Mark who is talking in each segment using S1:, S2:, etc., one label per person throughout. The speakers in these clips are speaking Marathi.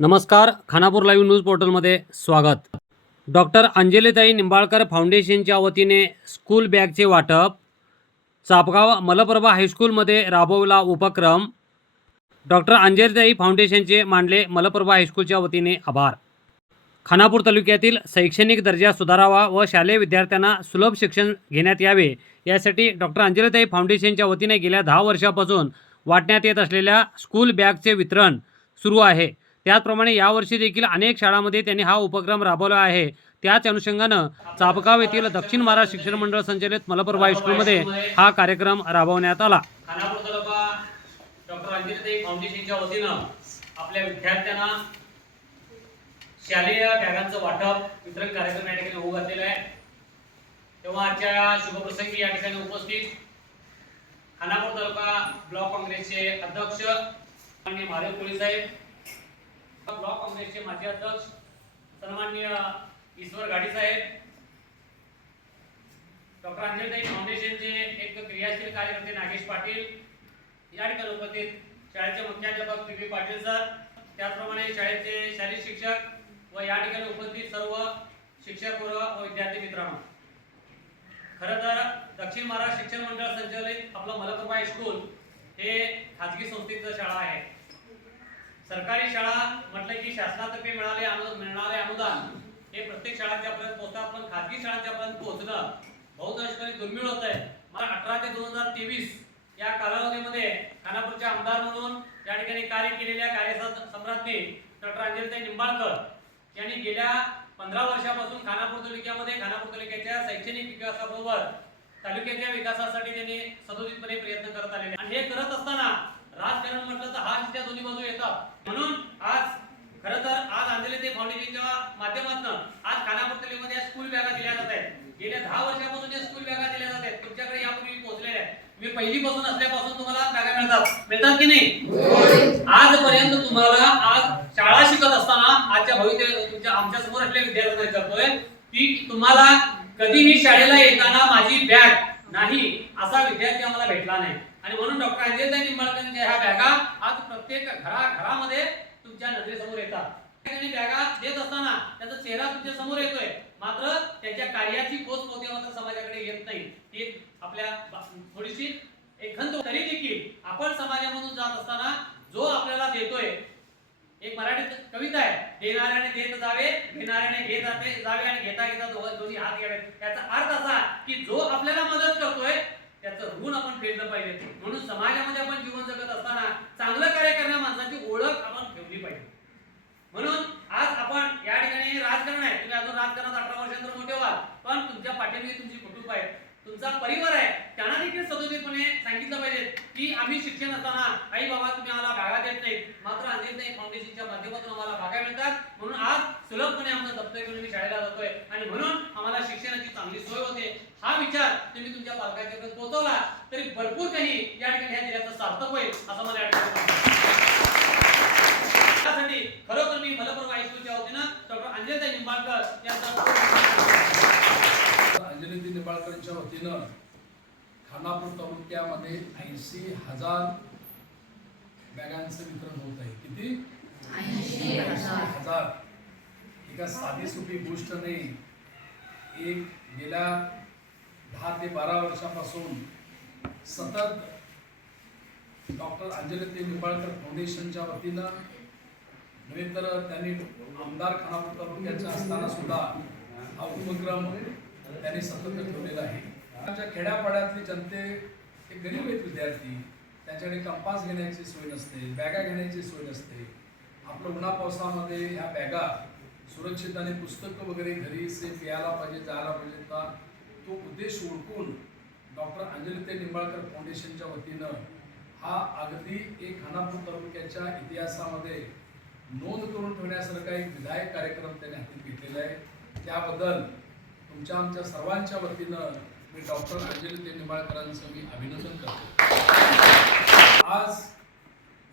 S1: नमस्कार खानापूर लाईव्ह न्यूज पोर्टलमध्ये स्वागत. डॉक्टर अंजलीताई निंबाळकर फाउंडेशनच्या वतीने स्कूल बॅगचे वाटप चापगाव मलप्रभा हायस्कूलमध्ये राबवला उपक्रम. डॉक्टर अंजलीताई फाउंडेशनचे मांडले मलप्रभा हायस्कूलच्या वतीने आभार. खानापूर तालुक्यातील शैक्षणिक दर्जा सुधारावा व शालेय विद्यार्थ्यांना सुलभ शिक्षण घेण्यात यावे यासाठी डॉक्टर अंजलीताई फाउंडेशनच्या वतीने गेल्या दहा वर्षापासून वाटण्यात येत असलेल्या स्कूल बॅगचे वितरण सुरू आहे. त्याचप्रमाणे यावर्षी देखील अनेक शाळांमध्ये त्यांनी हा उपक्रम राबवला आहे. त्याच अनुषंगानं चापगाव येथील दक्षिण महाराष्ट्र शिक्षण मंडळ संचालित मलप्रभा हायस्कूलमध्ये हा कार्यक्रम राबवण्यात आला. फाउंडेशनच्या वतीनं आपल्या विद्यार्थ्यांना शालेय बॅगांचं वाटप वितरण कार्यक्रम या ठिकाणी होऊ घातलेला आहे. तेव्हा आजच्या शुभप्रसंगी या ठिकाणी उपस्थित खानापूर तालुका ब्लॉक काँग्रेसचे अध्यक्ष माननीय महादेव कोळी साहेब ब्लॉक काँग्रेसचे माजी अध्यक्ष सन्माननीय ईश्वर गाडी साहेब डॉक्टर अंजलीताई फाउंडेशनचे एक क्रियाशील कार्यकर्ते नागेश पाटील या ठिकाणी उपस्थित शाळेचे मुख्याध्यापक पी पाटील सर त्याचप्रमाणे शाळेचे शालेय शिक्षक व या ठिकाणी उपस्थित सर्व शिक्षक वर्ग व विद्यार्थी मित्रांनो. खरं तर दक्षिण महाराष्ट्र शिक्षण मंडळ संचालित आपलं मलप्रभा हायस्कूल हे खाजगी संस्थेचं शाळा आहे. सरकारी शाळा म्हटलं की शासनातर्फे मिळाले मिळणारे अनुदान हे प्रत्येक शाळांच्या पर्यंत पोहोचतात पण खाजगी शाळांच्या पर्यंत पोहोचणं बहुतांशपणे दुर्मिळ होत आहे मला अठरा ते दोन हजार तेवीस या कालावधीमध्ये खानापूरचे आमदार म्हणून या ठिकाणी कार्य केलेल्या कार्य सम्राज्ञी डॉक्टर अंजलीताई निंबाळकर यांनी गेल्या पंधरा वर्षापासून खानापूर तालुक्यामध्ये खानापूर तालुक्याच्या शैक्षणिक विकासाबरोबर तालुक्याच्या विकासासाठी त्यांनी सदोदितपणे प्रयत्न करत आलेले आणि हे करत असताना राजकारण म्हटलं तर हाच त्या दोन्ही बाजू येतात म्हणून आज खरं तर आज अंजली ते फाउंडेशनच्या माध्यमातून आज खानापूर स्कूल बॅगा दिल्या जात आहेत. गेल्या दहा वर्षापासून या स्कूल बॅगा दिल्या जात आहेत तुमच्याकडे यापूर्वी पोहोचलेल्या आहेत. मी पहिलीपासून असल्यापासून तुम्हाला बॅगा मिळतात. मिळतात की नाही? आजपर्यंत तुम्हाला आज शाळा शिकत असताना आजच्या भविष्य तुमच्या आमच्यासमोर असलेल्या विद्यार्थ्यांना विचारतोय की तुम्हाला कधीही शाळेला येताना माझी बॅग नाही असा विद्यार्थी आम्हाला भेटला नाही. आणि म्हणून डॉक्टर अजय निंबाळकरांच्या ह्या बॅगा प्रत्येक घरा घरामध्ये तुमच्या नजरेसमोर येतात. त्या बॅगा देत असताना त्याचा चेहरा तुमच्यासमोर येतोय. मात्र त्याच्या कार्याची पोच पोहोचते मात्र समाजाकडे येत नाही. ती आपल्या थोडीशी एक खंत तरी देखील आपण समाजामधून जात असताना जो आपल्याला देतोय एक मराठीत कविता आहे. देणाऱ्याने देत जावे घेणाऱ्याने घेत जाते जावे आणि घेता घेता दोन्ही हात घ्यावे याचा अर्थ असा की जो आपल्याला मदत करतोय त्याचं ऋण आपण फेडलं पाहिजे. म्हणून समाजामध्ये आपण जीवन जगत असताना चांगलं कार्य करण्या माणसाची ओळख आपण ठेवली पाहिजे म्हणून आज आपण या ठिकाणी राजकारण आहे तुम्ही अजून राजकारणात अठरा वर्षांतर मोठे व्हाल पण तुमच्या पाठीमागे तुमची कुटुंब आहे तुमचा परिवार आहे त्यांना देखील सदोदितपणे सांगितलं पाहिजे की आम्ही शिक्षण असताना आई बाबा तुम्ही आम्हाला भागा देत नाही. मात्र फाउंडेशनच्या माध्यमातून आम्हाला बघायला मिळतात. म्हणून आज सुलभपणे आमचं दप्तर घेऊन मी शाळेला जातोय. आणि म्हणून आम्हाला शिक्षणाची चांगली सोय होते. हा विचार तुम्ही तुमच्या पालकांच्याकडे पोहोचवला. तरी भरपूर काही या ठिकाणी ह्या दिल्याचं सार्थक होईल असं मला या ठिकाणी वाटतं. त्यासाठी खरोखर मी मलप्रभा हायस्कूलच्या वतीनं डॉक्टर अंजलिता निंबाळकर यांचा
S2: अंजली निंबाळकरच्या वतीनं खानापूर तालुक्यामध्ये ऐंशी हजार बॅगांचं वितरण होत आहे. किती? हजार. एका साधी सोपी गोष्ट नाही. एक गेल्या दहा ते बारा वर्षापासून सतत डॉक्टर अंजली निंबाळकर फाउंडेशनच्या वतीनं नव्हे तर त्यांनी आमदार खानापूर तालुक्याच्या असताना सुद्धा हा उपक्रम त्यांनी सतत ठेवलेला आहे. आमच्या खेड्यापाड्यातली जनते हे गरीब आहेत विद्यार्थी. त्यांच्याकडे कंपास घेण्याची सोय नसते बॅगा घेण्याची सोय नसते. आपलं उन्हा पावसामध्ये ह्या बॅगा सुरक्षित आणि पुस्तकं वगैरे घरी सेफ यायला पाहिजे जायला पाहिजे का तो उद्देश ओळखून डॉक्टर अंजलिते निंबाळकर फाउंडेशनच्या वतीनं हा अगदी एक खानापूर तालुक्याच्या इतिहासामध्ये नोंद करून ठेवण्यासारखा एक विधायक कार्यक्रम त्यांनी हाती घेतलेला आहे. त्याबद्दल तुमच्या आमच्या सर्वांच्या वतीनं मी डॉक्टर अंजली निंबाळकरांचं मी अभिनंदन करतो. आज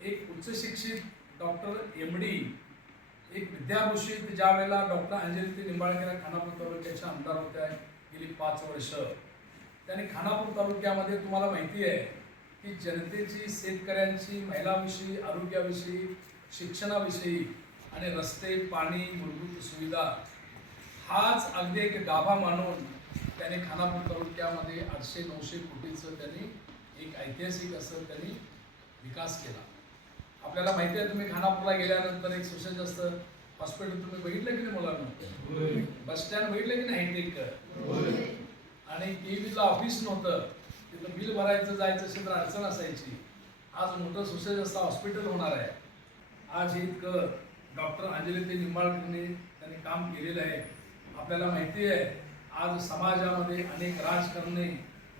S2: एक उच्च शिक्षित डॉक्टर एम डी एक विद्याभूषित ज्या वेळेला डॉक्टर अंजली निंबाळकर खानापूर तालुक्याच्या आमदार होत्या गेली पाच वर्ष. त्यांनी खानापूर तालुक्यामध्ये तुम्हाला माहिती आहे की जनतेची शेतकऱ्यांची महिलाविषयी आरोग्याविषयी शिक्षणाविषयी आणि रस्ते पाणी मूलभूत सुविधा हाच अगदी एक गाभा मानून त्याने खानापूर तालुक्यामध्ये आठशे नऊशे कोटीचं त्यांनी एक ऐतिहासिक असं त्यांनी विकास केला. आपल्याला माहिती आहे तुम्ही खानापूरला गेल्यानंतर एक सुशेष असतं हॉस्पिटल तुम्ही बघितलं की नाही मुलांना? बस स्टँड बघितलं की नाही हायटेक आणि केबीला ऑफिस नव्हतं. तिथं बिल भरायचं जायचं असेल तर अडचण असायची. आज मोठं सुशेष असं हॉस्पिटल होणार आहे. आज हे इतकं डॉक्टर अंजली ते निंबाळकरने त्यांनी काम केलेलं आहे. आपल्याला माहिती आहे आज समाजामध्ये अनेक राजकारणे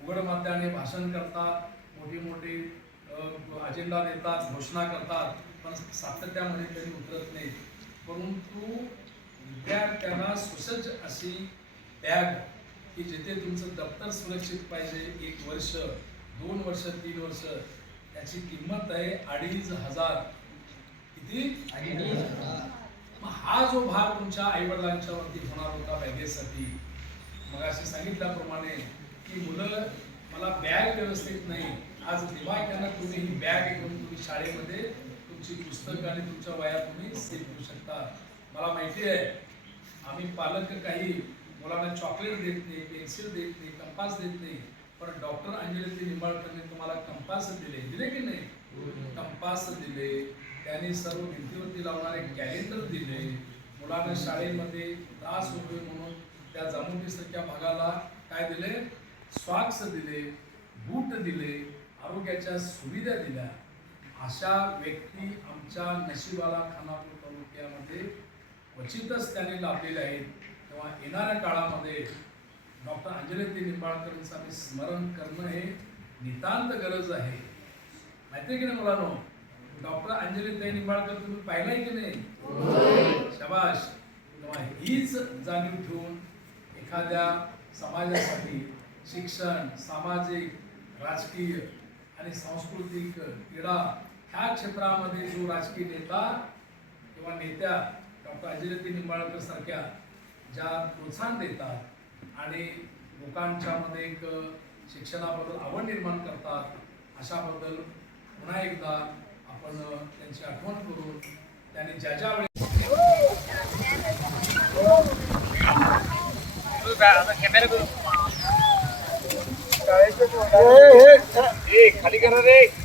S2: उघड मात्याने भाषण करतात मोठी मोठी अजेंडा देतात घोषणा करतात पण सातत्यामध्ये त्यांनी उतरत नाही. परंतु विद्यार्थ्यांना सुसज्ज अशी बॅग की जिथे तुमचं दप्तर सुरक्षित पाहिजे एक वर्ष दोन वर्ष तीन वर्ष त्याची किंमत आहे अडीच हजार. किती? हा जो भार तुमच्या आई वडिलांच्या वरती होणार होता बॅगेसाठी सांगितल्याप्रमाणे की मुलं मला बॅग व्यवस्थित नाही. आज दिमाग तुम्ही ही बॅग घेऊन तुम्ही शाळेमध्ये तुमची पुस्तकं आणि तुमच्या वया तुम्ही सेव करू शकता. मला माहिती आहे आम्ही पालक काही मुलांना चॉकलेट देत नाही पेन्सिल देत नाही कंपास देत नाही पण डॉक्टर अंजली निंबाळकरने तुम्हाला कंपास दिले. दिले की नाही? कंपास दिले. त्यांनी सर्व भिंतीवरती लावणारे कॅलेंडर दिले. मुलांना शाळेमध्ये त्रास होतोय म्हणून त्या जमुनीसारख्या भागाला काय दिले? स्वाक्स दिले बूट दिले आरोग्याच्या सुविधा दिल्या. अशा व्यक्ती आमच्या नशिबाला खानापूर तालुक्यामध्ये क्वचितच त्यांनी लाभलेले आहेत. तेव्हा येणाऱ्या काळामध्ये डॉक्टर अंजली ते निंबाळकरांचं आम्ही स्मरण करणं हे नितांत गरज आहे. माहिती आहे की नाही मुलांनो? डॉक्टर अंजली ते निंबाळकर तुम्ही पाहिलाय की नाही? शबाश तेव्हा हीच जाणीव ठेवून एखाद्या समाजासाठी शिक्षण सामाजिक राजकीय आणि सांस्कृतिक क्रीडा ह्या क्षेत्रामध्ये जो राजकीय नेता किंवा नेत्या डॉक्टर अजिरती निंबाळकर सारख्या ज्या प्रोत्साहन देतात आणि लोकांच्या मध्ये एक शिक्षणाबद्दल आवड निर्माण करतात अशाबद्दल पुन्हा एकदा आपण त्यांची आठवण करून त्यांनी ज्या ज्या वेळेस
S1: खाली करा रे.